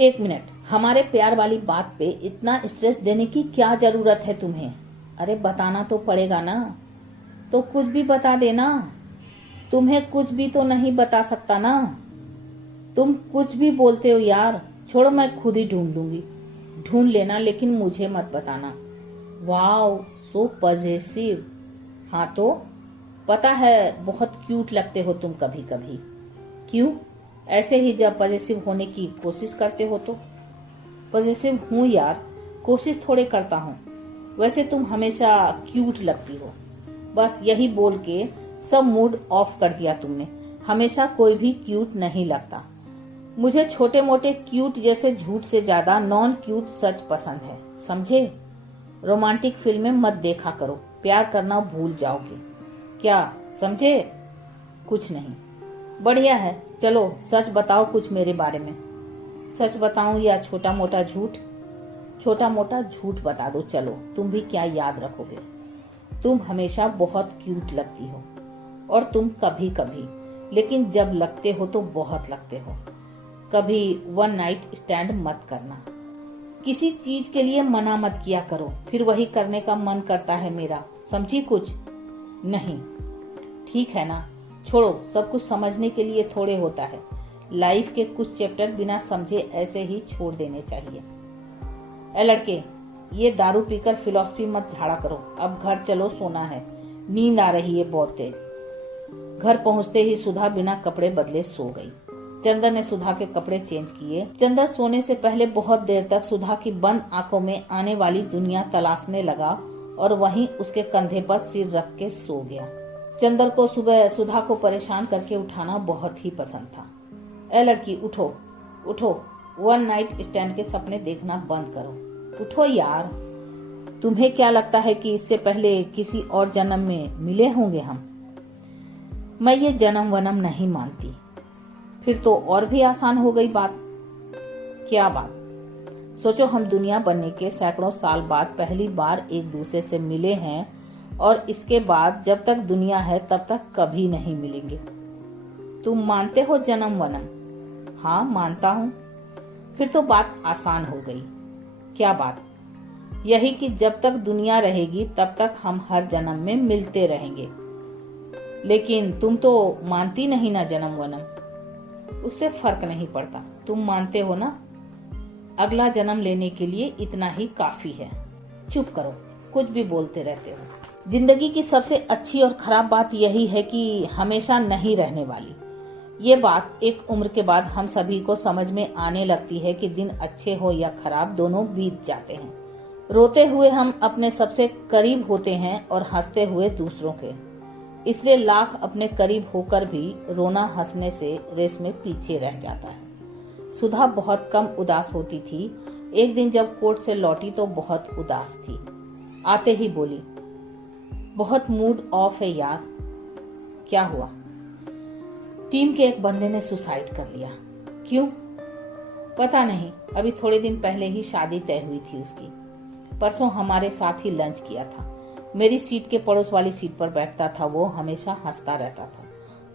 एक मिनट, हमारे प्यार वाली बात पे इतना स्ट्रेस देने की क्या जरूरत है तुम्हें? अरे बताना तो पड़ेगा ना, तो कुछ भी बता देना। तुम्हें कुछ भी तो नहीं बता सकता ना। तुम कुछ भी बोलते हो यार। छोड़ो, मैं खुद ही ढूंढ लूंगी। ढूंढ लेना, लेकिन मुझे मत बताना। वाओ, सो पॉजेसिव। हाँ तो पता है बहुत क्यूट लगते हो तुम कभी कभी। क्यों? ऐसे ही जब पॉजेसिव होने की कोशिश करते हो तो। पॉजेसिव हूँ यार, कोशिश थोड़े करता हूँ। वैसे तुम हमेशा क्यूट लगती हो। बस यही बोल के सब मूड ऑफ कर दिया तुमने। हमेशा कोई भी क्यूट नहीं लगता। मुझे छोटे मोटे क्यूट जैसे झूठ से ज्यादा नॉन क्यूट सच पसंद है, समझे? रोमांटिक फिल्में मत देखा करो, प्यार करना भूल जाओगे। क्या समझे? कुछ नहीं। बढ़िया है, चलो सच बताओ कुछ मेरे बारे में। सच बताऊं या छोटा मोटा झूठ? छोटा मोटा झूठ बता दो चलो, तुम भी क्या याद रखोगे। तुम हमेशा बहुत क्यूट लगती हो, और तुम कभी कभी, लेकिन जब लगते हो तो बहुत लगते हो। कभी वन नाइट स्टैंड मत करना। किसी चीज के लिए मना मत किया करो, फिर वही करने का मन करता है मेरा, समझी कुछ? नहीं। ठीक है ना, छोड़ो, सब कुछ समझने के लिए थोड़े होता है। लाइफ के कुछ चैप्टर बिना समझे ऐसे ही छोड़ देने चाहिए। ए लड़के, ये दारू पीकर फिलॉसफी मत झाड़ा करो। अब घर चलो, सोना है। नींद आ रही है बहुत तेज। घर पहुंचते ही सुधा बिना कपड़े बदले सो गई। चंदर ने सुधा के कपड़े चेंज किए। चंदर सोने से पहले बहुत देर तक सुधा की बंद आंखों में आने वाली दुनिया तलाशने लगा और वहीं उसके कंधे पर सिर रख के सो गया। चंदर को सुबह सुधा को परेशान करके उठाना बहुत ही पसंद था। ए लड़की, उठो उठो, वन नाइट स्टैंड के सपने देखना बंद करो। उठो यार। तुम्हें क्या लगता है कि इससे पहले किसी और जन्म में मिले होंगे हम? मैं ये जन्म वनम नहीं मानती। फिर तो और भी आसान हो गई बात। क्या बात? सोचो, हम दुनिया बनने के सैकड़ों साल बाद पहली बार एक दूसरे से मिले हैं, और इसके बाद जब तक दुनिया है तब तक कभी नहीं मिलेंगे। तुम मानते हो जन्म वनम? हाँ मानता हूँ। फिर तो बात आसान हो गई। क्या बात? यही कि जब तक दुनिया रहेगी तब तक हम हर जन्म में मिलते रहेंगे। लेकिन तुम तो मानती नहीं ना जन्म वनम। उससे फर्क नहीं पड़ता, तुम मानते हो ना। अगला जन्म लेने के लिए इतना ही काफी है। चुप करो, कुछ भी बोलते रहते हो। जिंदगी की सबसे अच्छी और खराब बात यही है कि हमेशा नहीं रहने वाली। ये बात एक उम्र के बाद हम सभी को समझ में आने लगती है कि दिन अच्छे हो या खराब, दोनों बीत जाते हैं। रोते हुए हम अपने सबसे करीब होते हैं और हंसते हुए दूसरों के। इसलिए लाख अपने करीब होकर भी रोना हंसने से रेस में पीछे रह जाता है। सुधा बहुत कम उदास होती थी। एक दिन जब कोर्ट से लौटी तो बहुत उदास थी। आते ही बोली, बहुत मूड ऑफ है यार। क्या हुआ? टीम के एक बंदे ने सुसाइड कर लिया। क्यों? पता नहीं, अभी थोड़े दिन पहले ही शादी तय हुई थी उसकी। परसों हमारे साथ ही लंच किया था। मेरी सीट के पड़ोस वाली सीट पर बैठता था वो, हमेशा हंसता रहता था।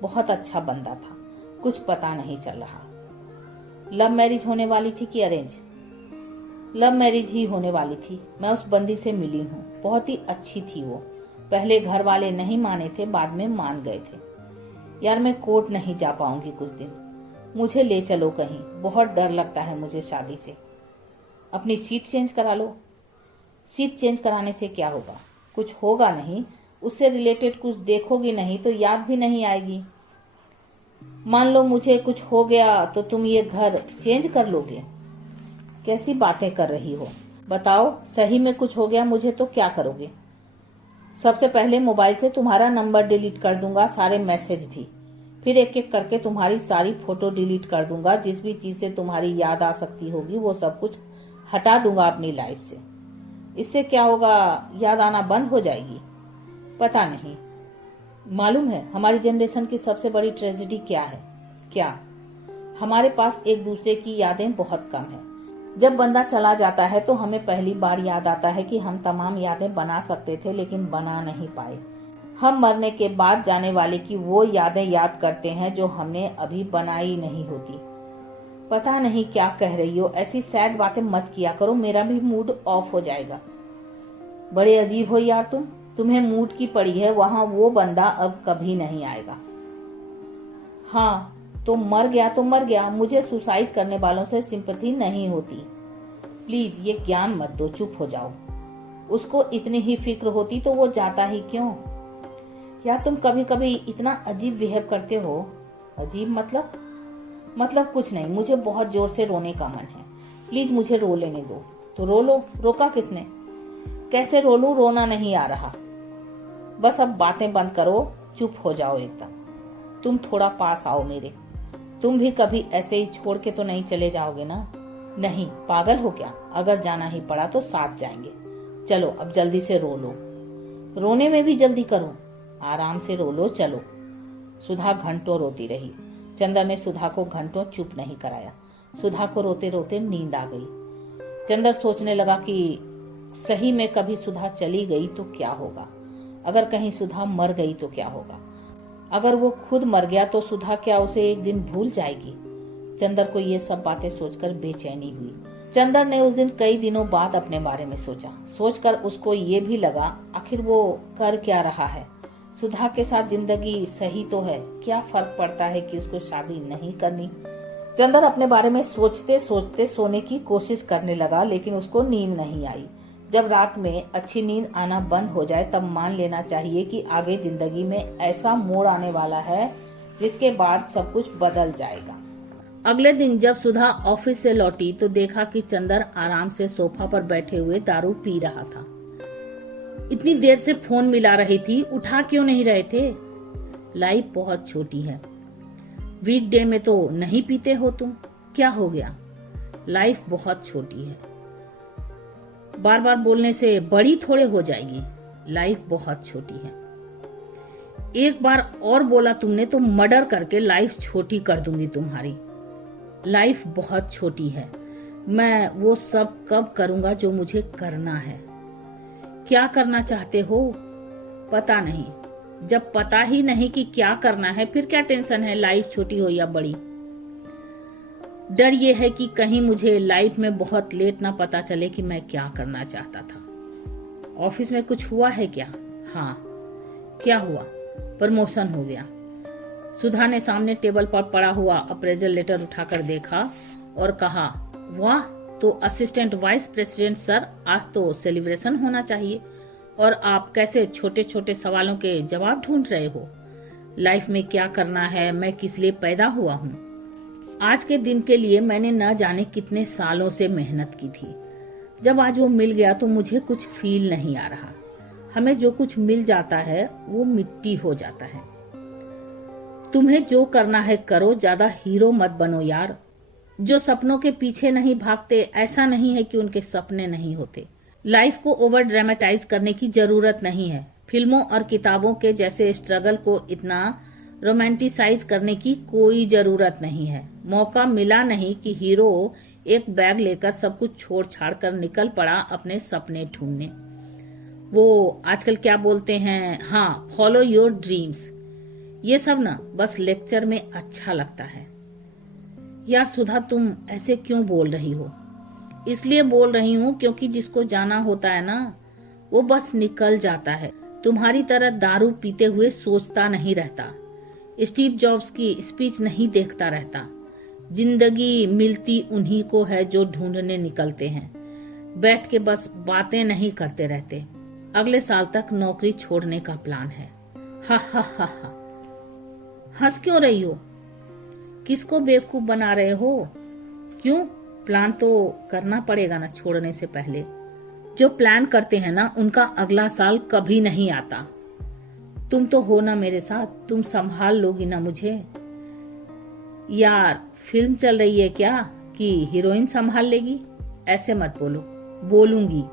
बहुत अच्छा बंदा था। कुछ पता नहीं चल रहा। लव मैरिज होने वाली थी कि अरेंज? लव मैरिज ही होने वाली थी। मैं उस बंदी से मिली हूँ, बहुत ही अच्छी थी वो। पहले घर वाले नहीं माने थे, बाद में मान गए थे। यार मैं कोर्ट नहीं जा पाऊंगी कुछ दिन, मुझे ले चलो कहीं। बहुत डर लगता है मुझे शादी से। अपनी सीट चेंज करा लो। सीट चेंज कराने से क्या होगा? कुछ होगा नहीं, उससे रिलेटेड कुछ देखोगी नहीं तो याद भी नहीं आएगी। मान लो मुझे कुछ हो गया तो तुम ये घर चेंज कर लोगे? कैसी बातें कर रही हो? बताओ, सही में कुछ हो गया मुझे तो क्या करोगे? सबसे पहले मोबाइल से तुम्हारा नंबर डिलीट कर दूंगा, सारे मैसेज भी। फिर एक एक करके तुम्हारी सारी फोटो डिलीट कर दूंगा। जिस भी चीज से तुम्हारी याद आ सकती होगी वो सब कुछ हटा दूंगा अपनी लाइफ से। इससे क्या होगा? याद आना बंद हो जाएगी? पता नहीं। मालूम है हमारी जनरेशन की सबसे बड़ी ट्रेजेडी क्या है? क्या? हमारे पास एक दूसरे की यादें बहुत कम है। जब बंदा चला जाता है तो हमें पहली बार याद आता है कि हम तमाम यादें बना सकते थे, लेकिन बना नहीं पाए। हम मरने के बाद जाने वाले की वो यादें याद करते हैं जो हमने अभी बनाई नहीं होती। पता नहीं क्या कह रही हो, ऐसी सैड बातें मत किया करो, मेरा भी मूड ऑफ हो जाएगा। बड़े अजीब हो यार तुम्हें मूड की पड़ी है, वहां वो बंदा अब कभी नहीं आएगा। हाँ तो मर गया, मुझे सुसाइड करने वालों से सिंपैथी नहीं होती। प्लीज ये ज्ञान मत दो, चुप हो जाओ। उसको इतनी ही फिक्र होती तो वो जाता ही क्यों? यार तुम कभी कभी इतना अजीब बिहेव करते हो। अजीब मतलब कुछ नहीं, मुझे बहुत जोर से रोने का मन है, प्लीज मुझे रो लेने दो। तो रो लो। रोका किसने? कैसे रो लूं, रोना नहीं आ रहा। बस अब बातें बंद करो, चुप हो जाओ एकदम। तुम थोड़ा पास आओ मेरे। तुम भी कभी ऐसे ही छोड़ के तो नहीं चले जाओगे ना? नहीं, पागल हो क्या? अगर जाना ही पड़ा तो साथ जाएंगे। चलो अब जल्दी से रो लो। रोने में भी जल्दी करो, आराम से रो लो, चलो। सुधा घंटों रोती रही। चंदर ने सुधा को घंटों चुप नहीं कराया। सुधा को रोते रोते नींद आ गई। चंदर सोचने लगा कि सही में कभी सुधा चली गई तो क्या होगा, अगर कहीं सुधा मर गई तो क्या होगा, अगर वो खुद मर गया तो सुधा क्या उसे एक दिन भूल जाएगी? चंदर को ये सब बातें सोचकर बेचैनी हुई। चंदर ने उस दिन कई दिनों बाद अपने बारे में सोचा। सोचकर उसको ये भी लगा आखिर वो कर क्या रहा है। सुधा के साथ जिंदगी सही तो है, क्या फर्क पड़ता है कि उसको शादी नहीं करनी। चंदर अपने बारे में सोचते सोचते सोने की कोशिश करने लगा, लेकिन उसको नींद नहीं आई। जब रात में अच्छी नींद आना बंद हो जाए तब मान लेना चाहिए कि आगे जिंदगी में ऐसा मोड़ आने वाला है जिसके बाद सब कुछ बदल जाएगा। अगले दिन जब सुधा ऑफिस से लौटी तो देखा कि चंदर आराम से सोफा पर बैठे हुए दारू पी रहा था। इतनी देर से फोन मिला रही थी, उठा क्यों नहीं रहे थे? लाइफ बहुत छोटी है, वीकडे में तो नहीं पीते हो तुम, क्या हो गया? लाइफ बहुत छोटी है, बार बार बोलने से बड़ी थोड़े हो जाएगी। लाइफ बहुत छोटी है, एक बार और बोला तुमने तो मर्डर करके लाइफ छोटी कर दूंगी तुम्हारी। लाइफ बहुत छोटी है, मैं वो सब कब करूंगा जो मुझे करना है। क्या करना चाहते हो? पता नहीं। जब पता ही नहीं कि क्या करना है फिर क्या टेंशन है, लाइफ छोटी हो या बड़ी। डर ये है कि कहीं मुझे लाइफ में बहुत लेट ना पता चले कि मैं क्या करना चाहता था। ऑफिस में कुछ हुआ है क्या? हाँ। क्या हुआ? प्रमोशन हो गया। सुधा ने सामने टेबल पर पड़ा हुआ अप्रेजल लेटर उठाकर देखा और कहा, वाह, तो असिस्टेंट वाइस प्रेसिडेंट सर, आज तो सेलिब्रेशन होना चाहिए। और आप कैसे छोटे छोटे सवालों के जवाब ढूंढ रहे हो? लाइफ में क्या करना है, मैं किस लिए पैदा हुआ हूँ। आज के दिन के लिए मैंने न जाने कितने सालों से मेहनत की थी। जब आज वो मिल गया तो मुझे कुछ फील नहीं आ रहा। हमें जो कुछ मिल जाता है वो मिट्टी हो जाता है। तुम्हें जो करना है करो, ज्यादा हीरो मत बनो यार। जो सपनों के पीछे नहीं भागते, ऐसा नहीं है कि उनके सपने नहीं होते। लाइफ को ओवर ड्रामेटाइज करने की जरूरत नहीं है। फिल्मों और किताबों के जैसे स्ट्रगल को इतना रोमांटिसाइज करने की कोई जरूरत नहीं है। मौका मिला नहीं कि हीरो एक बैग लेकर सब कुछ छोड़ छाड़ कर निकल पड़ा अपने सपने ढूंढने। वो आजकल क्या बोलते हैं, हाँ, फॉलो योर ड्रीम्स। ये सब ना बस लेक्चर में अच्छा लगता है। यार सुधा, तुम ऐसे क्यों बोल रही हो? इसलिए बोल रही हूँ क्योंकि जिसको जाना होता है ना वो बस निकल जाता है। तुम्हारी तरह दारू पीते हुए सोचता नहीं रहता, स्टीव जॉब्स की स्पीच नहीं देखता रहता। जिंदगी मिलती उन्हीं को है जो ढूंढने निकलते हैं, बैठ के बस बातें नहीं करते रहते। अगले साल तक नौकरी छोड़ने का प्लान है। हा हा हा हा। हंस क्यों रही हो? किसको बेवकूफ बना रहे हो? क्यों? प्लान तो करना पड़ेगा ना छोड़ने से पहले। जो प्लान करते हैं ना उनका अगला साल कभी नहीं आता। तुम तो हो ना मेरे साथ, तुम संभाल लोगी ना मुझे। यार फिल्म चल रही है क्या कि हीरोइन संभाल लेगी? ऐसे मत बोलो। बोलूंगी।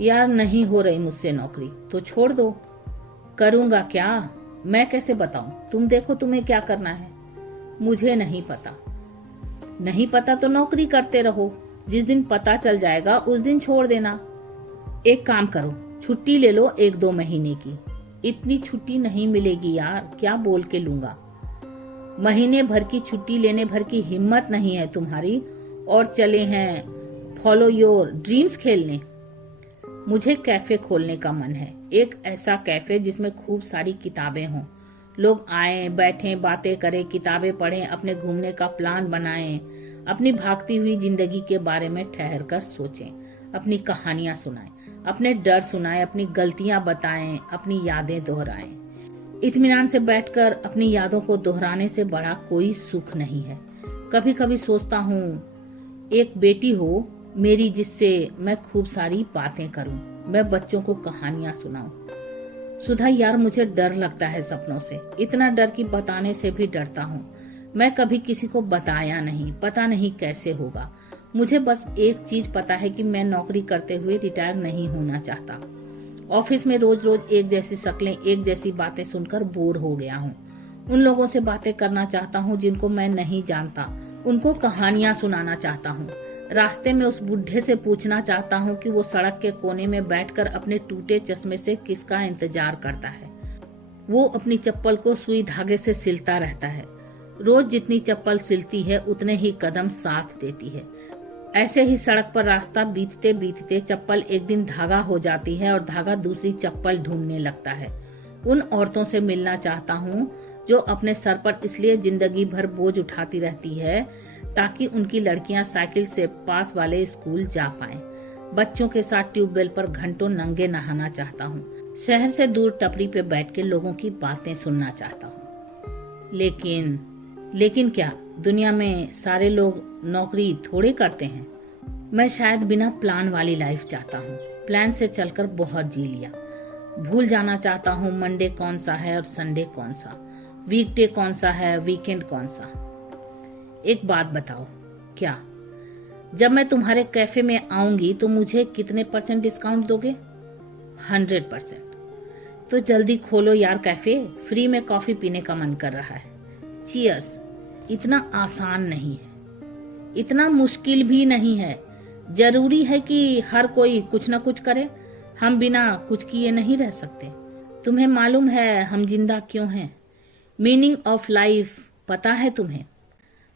यार नहीं हो रही मुझसे नौकरी तो छोड़ दो। करूंगा क्या? मैं कैसे बताऊं? तुम देखो तुम्हें क्या करना है। मुझे नहीं पता। नहीं पता तो नौकरी करते रहो, जिस दिन पता चल जाएगा उस दिन छोड़ देना। एक काम करो, छुट्टी ले लो 1-2 महीने की। इतनी छुट्टी नहीं मिलेगी यार, क्या बोल के लूंगा। महीने भर की छुट्टी लेने भर की हिम्मत नहीं है तुम्हारी और चले हैं फॉलो योर ड्रीम्स खेलने। मुझे कैफे खोलने का मन है, एक ऐसा कैफे जिसमें खूब सारी किताबें हों, लोग आए बैठें बातें करें, किताबें पढ़ें, अपने घूमने का प्लान बनाएं, अपनी भागती हुई जिंदगी के बारे में ठहर कर सोचें, अपनी कहानियां सुनाएं, अपने डर सुनाएं, अपनी गलतियां बताएं, अपनी यादें दोहराएं। इत्मीनान से बैठकर अपनी यादों को दोहराने से बड़ा कोई सुख नहीं है। कभी कभी सोचता हूँ एक बेटी हो मेरी जिससे मैं खूब सारी बातें करूं, मैं बच्चों को कहानियां सुनाऊं। सुधा यार, मुझे डर लगता है सपनों से, इतना डर कि बताने से भी डरता हूँ। मैं कभी किसी को बताया नहीं, पता नहीं कैसे होगा। मुझे बस एक चीज पता है कि मैं नौकरी करते हुए रिटायर नहीं होना चाहता। ऑफिस में रोज रोज एक जैसी शक्लें, एक जैसी बातें सुनकर बोर हो गया हूँ। उन लोगों से बातें करना चाहता हूँ जिनको मैं नहीं जानता, उनको कहानियां सुनाना चाहता हूँ। रास्ते में उस बुढ़े से पूछना चाहता हूँ कि वो सड़क के कोने में बैठकर अपने टूटे चश्मे से किसका इंतजार करता है। वो अपनी चप्पल को सुई धागे से सिलता रहता है। रोज जितनी चप्पल सिलती है उतने ही कदम साथ देती है। ऐसे ही सड़क पर रास्ता बीतते बीतते चप्पल एक दिन धागा हो जाती है और धागा दूसरी चप्पल ढूंढने लगता है। उन औरतों से मिलना चाहता हूँ जो अपने सर पर इसलिए जिंदगी भर बोझ उठाती रहती है ताकि उनकी लड़कियां साइकिल से पास वाले स्कूल जा पाएं। बच्चों के साथ ट्यूबवेल पर घंटों नंगे नहाना चाहता हूँ। शहर से दूर टपरी पे बैठ के लोगों की बातें सुनना चाहता हूँ। लेकिन क्या दुनिया में सारे लोग नौकरी थोड़े करते हैं? मैं शायद बिना प्लान वाली लाइफ चाहता हूँ। प्लान से चलकर बहुत जी लिया। भूल जाना चाहता हूँ मंडे कौन सा है और संडे कौन सा, वीकडे कौन सा है, वीकेंड कौन सा। एक बात बताओ, क्या जब मैं तुम्हारे कैफे में आऊंगी तो मुझे कितने % डिस्काउंट दोगे? 100%। तो जल्दी खोलो यार कैफे, फ्री में कॉफी पीने का मन कर रहा है। चीयर्स। इतना आसान नहीं है, इतना मुश्किल भी नहीं है। जरूरी है कि हर कोई कुछ न कुछ करे। हम बिना कुछ किए नहीं रह सकते। तुम्हें मालूम है हम जिंदा क्यों हैं? मीनिंग ऑफ लाइफ पता है तुम्हें?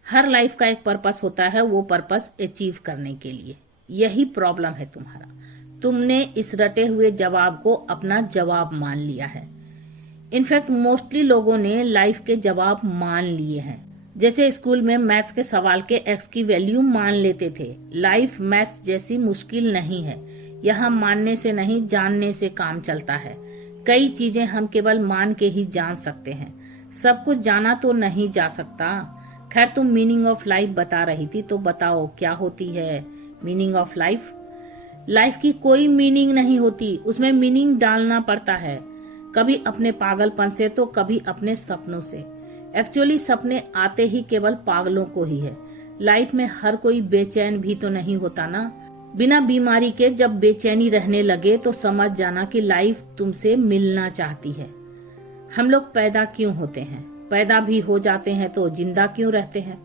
हर लाइफ का एक पर्पस होता है, वो पर्पस अचीव करने के लिए। यही प्रॉब्लम है तुम्हारा। तुमने इस रटे हुए जवाब को अपना जवाब मान लिया है। इनफैक्ट मोस्टली लोगों ने लाइफ के जवाब मान लिए हैं। जैसे स्कूल में मैथ्स के सवाल के x की वैल्यू मान लेते थे। लाइफ मैथ्स जैसी मुश्किल नहीं है। यहाँ मानने से नहीं, जानने से काम चलता है। कई चीजें हम केवल मान के ही जान सकते हैं, सब कुछ जाना तो नहीं जा सकता। खैर, तुम मीनिंग ऑफ लाइफ बता रही थी, तो बताओ क्या होती है मीनिंग ऑफ लाइफ? लाइफ की कोई मीनिंग नहीं होती, उसमें मीनिंग डालना पड़ता है। कभी अपने पागलपन से तो कभी अपने सपनों से। एक्चुअली सपने आते ही केवल पागलों को ही है। लाइफ में हर कोई बेचैन भी तो नहीं होता ना। बिना बीमारी के जब बेचैनी रहने लगे तो समझ जाना कि लाइफ तुमसे मिलना चाहती है। हम लोग पैदा क्यों होते हैं? पैदा भी हो जाते हैं तो जिंदा क्यों रहते हैं?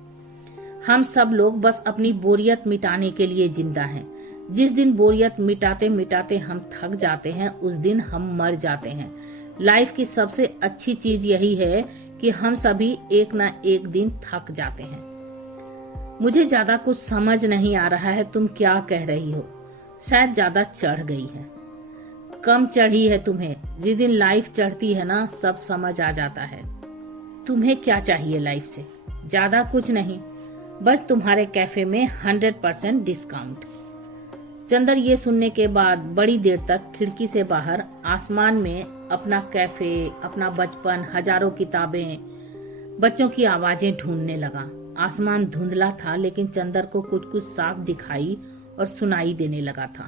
हम सब लोग बस अपनी बोरियत मिटाने के लिए जिंदा हैं। जिस दिन बोरियत मिटाते मिटाते हम थक जाते हैं, उस दिन हम मर जाते हैं। लाइफ की सबसे अच्छी चीज यही है कि हम सभी एक ना एक दिन थक जाते हैं। मुझे ज्यादा कुछ समझ नहीं आ रहा है, तुम क्या कह रही हो? शायद ज्यादा चढ़ गई है। कम चढ़ी है तुम्हें। जिस दिन लाइफ चढ़ती है ना, सब समझ आ जाता है। तुम्हें क्या चाहिए लाइफ से? ज्यादा कुछ नहीं, बस तुम्हारे कैफे में 100% डिस्काउंट। चंदर ये सुनने के बाद बड़ी देर तक खिड़की से बाहर आसमान में अपना कैफे, अपना बचपन, हजारों किताबें, बच्चों की आवाजें ढूंढने लगा। आसमान धुंधला था, लेकिन चंदर को कुछ कुछ साफ दिखाई और सुनाई देने लगा था।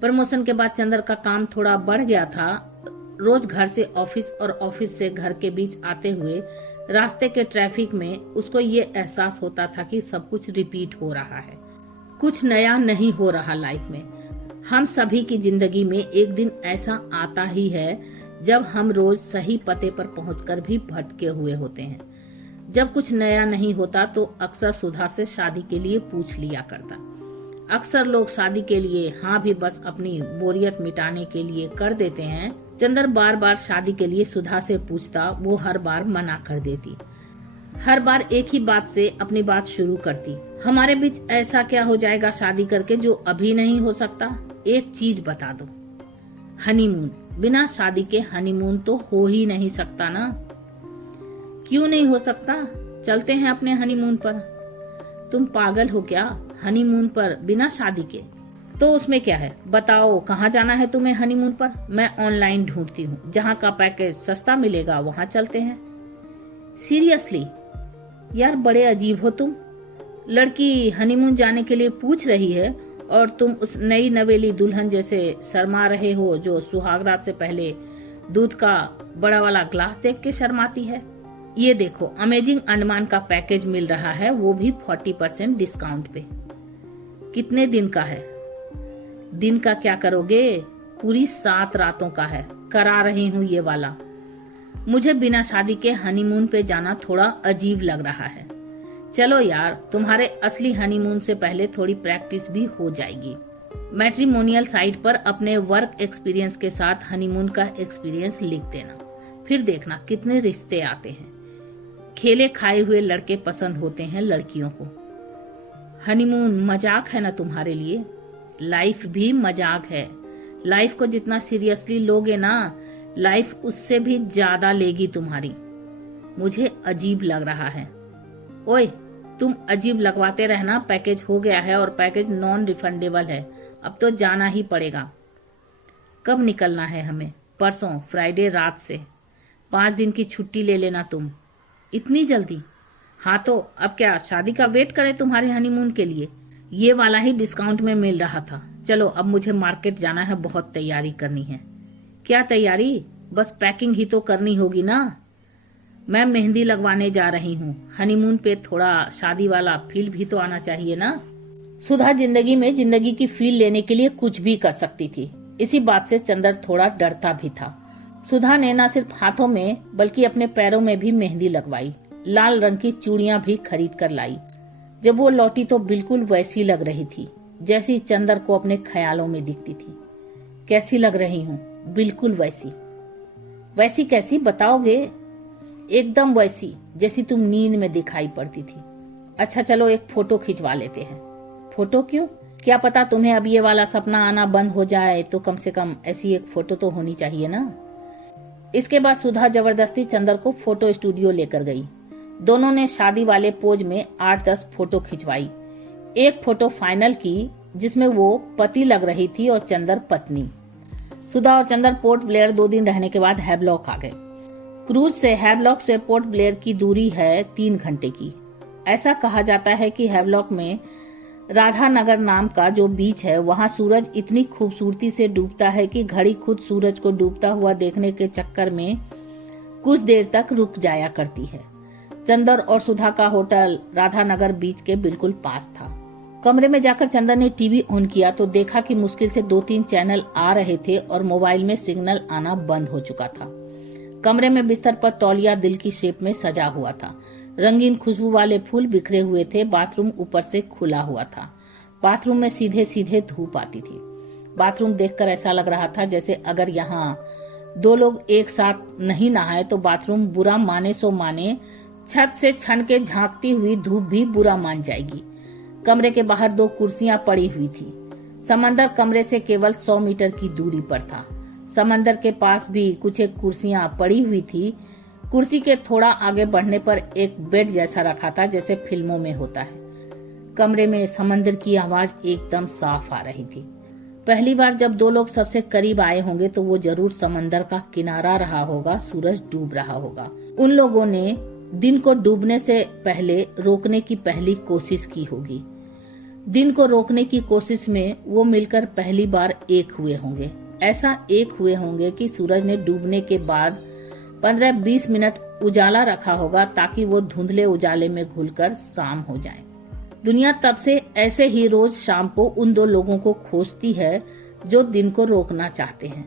प्रमोशन के बाद चंदर का काम थोड़ा बढ़ गया था। रोज घर से ऑफिस और ऑफिस से घर के बीच आते हुए रास्ते के ट्रैफिक में उसको ये एहसास होता था कि सब कुछ रिपीट हो रहा है, कुछ नया नहीं हो रहा लाइफ में। हम सभी की जिंदगी में एक दिन ऐसा आता ही है जब हम रोज सही पते पर पहुंचकर भी भटके हुए होते हैं। जब कुछ नया नहीं होता तो अक्सर सुधा से शादी के लिए पूछ लिया करता। अक्सर लोग शादी के लिए हाँ भी बस अपनी बोरियत मिटाने के लिए कर देते हैं। चंदर बार बार शादी के लिए सुधा से पूछता, वो हर बार मना कर देती। हर बार एक ही बात से अपनी बात शुरू करती। हमारे बीच ऐसा क्या हो जाएगा शादी करके जो अभी नहीं हो सकता? एक चीज बता दो, हनीमून। बिना शादी के हनीमून तो हो ही नहीं सकता ना। क्यों नहीं हो सकता? चलते हैं अपने हनीमून पर। तुम पागल हो क्या? हनीमून पर बिना शादी के? तो उसमें क्या है? बताओ कहाँ जाना है तुम्हें हनीमून पर? मैं ऑनलाइन ढूंढती हूँ, जहाँ का पैकेज सस्ता मिलेगा वहाँ चलते हैं। सीरियसली यार, बड़े अजीब हो तुम। लड़की हनीमून जाने के लिए पूछ रही है और तुम उस नई नवेली दुल्हन जैसे शर्मा रहे हो जो सुहागरात से पहले दूध का बड़ा वाला ग्लास देख के शर्माती है। ये देखो, अमेजिंग अंडमान का पैकेज मिल रहा है, वो भी 40% डिस्काउंट पे। कितने दिन का है? दिन का क्या करोगे? पूरी 7 रातों का है। करा रही हूँ ये वाला। मुझे बिना शादी के हनीमून पे जाना थोड़ा अजीब लग रहा है। चलो यार, तुम्हारे असली हनीमून से पहले थोड़ी प्रैक्टिस भी हो जाएगी। मैट्रिमोनियल साइट पर अपने वर्क एक्सपीरियंस के साथ हनीमून का एक्सपीरियंस लिख देना, फिर देखना कितने रिश्ते आते हैं। खेले खाए हुए लड़के पसंद होते हैं लड़कियों को। हनीमून मजाक है ना तुम्हारे लिए? लाइफ भी मजाक है। लाइफ को जितना सीरियसली लोगे ना, लाइफ उससे भी ज्यादा लेगी तुम्हारी। मुझे अजीब लग रहा है। ओए, तुम अजीब लगवाते रहना। पैकेज हो गया है और पैकेज नॉन रिफंडेबल है। अब तो जाना ही पड़ेगा। कब निकलना है हमें? परसों फ्राइडे रात से। 5 दिन की छुट्टी ले लेना तुम। इतनी जल्दी? हाँ तो अब क्या शादी का वेट करें तुम्हारे हनीमून के लिए? ये वाला ही डिस्काउंट में मिल रहा था। चलो अब मुझे मार्केट जाना है, बहुत तैयारी करनी है। क्या तैयारी? बस पैकिंग ही तो करनी होगी ना। मैं मेहंदी लगवाने जा रही हूँ। हनीमून पे थोड़ा शादी वाला फील भी तो आना चाहिए ना। सुधा जिंदगी में जिंदगी की फील लेने के लिए कुछ भी कर सकती थी। इसी बात से चंदर थोड़ा डरता भी था। सुधा ने न सिर्फ हाथों में बल्कि अपने पैरों में भी मेहंदी लगवाई। लाल रंग की चूड़ियां भी खरीद कर लाई। जब वो लौटी तो बिल्कुल वैसी लग रही थी जैसी चंदर को अपने ख्यालों में दिखती थी। कैसी लग रही हूँ? बिल्कुल वैसी। वैसी कैसी बताओगे? एकदम वैसी जैसी तुम नींद में दिखाई पड़ती थी। अच्छा चलो एक फोटो खिंचवा लेते हैं। फोटो क्यों? क्या पता तुम्हें अब ये वाला सपना आना बंद हो जाए तो कम से कम ऐसी एक फोटो तो होनी चाहिए ना। इसके बाद सुधा जबरदस्ती चंदर को फोटो स्टूडियो लेकर गई। दोनों ने शादी वाले पोज में 8-10 फोटो खिंचवाई। एक फोटो फाइनल की जिसमें वो पति लग रही थी और चंदर पत्नी। सुधा और चंदर पोर्ट ब्लेयर 2 दिन रहने के बाद हैवलॉक आ गए। क्रूज से हैवलॉक से पोर्ट ब्लेयर की दूरी है 3 घंटे की। ऐसा कहा जाता है कि हैवलॉक में राधानगर नाम का जो बीच है वहाँ सूरज इतनी खूबसूरती से डूबता है कि घड़ी खुद सूरज को डूबता हुआ देखने के चक्कर में कुछ देर तक रुक जाया करती है। चंदर और सुधा का होटल राधानगर बीच के बिल्कुल पास था। कमरे में जाकर चंदर ने टीवी ऑन किया तो देखा कि मुश्किल से 2-3 चैनल आ रहे थे और मोबाइल में सिग्नल आना बंद हो चुका था। कमरे में बिस्तर पर तौलिया दिल की शेप में सजा हुआ था। रंगीन खुशबू वाले फूल बिखरे हुए थे। बाथरूम ऊपर से खुला हुआ था। बाथरूम में सीधे सीधे धूप आती थी। बाथरूम देखकर ऐसा लग रहा था जैसे अगर यहाँ 2 लोग एक साथ नहीं नहाए तो बाथरूम बुरा माने सो माने, छत से छन के झांकती हुई धूप भी बुरा मान जाएगी। कमरे के बाहर 2 कुर्सियां पड़ी हुई थी। समंदर कमरे से केवल 100 मीटर की दूरी पर था। समंदर के पास भी कुछ एक कुर्सियां पड़ी हुई थी। कुर्सी के थोड़ा आगे बढ़ने पर एक बेड जैसा रखा था जैसे फिल्मों में होता है। कमरे में समंदर की आवाज एकदम साफ आ रही थी। पहली बार जब 2 लोग सबसे करीब आए होंगे तो वो जरूर समंदर का किनारा रहा होगा, सूरज डूब रहा होगा। उन लोगों ने दिन को डूबने से पहले रोकने की पहली कोशिश की होगी। दिन को रोकने की कोशिश में वो मिलकर पहली बार एक हुए होंगे। ऐसा एक हुए होंगे कि सूरज ने डूबने के बाद 15-20 मिनट उजाला रखा होगा ताकि वो धुंधले उजाले में घुलकर शाम हो जाए। दुनिया तब से ऐसे ही रोज शाम को उन 2 लोगों को खोजती है जो दिन को रोकना चाहते हैं।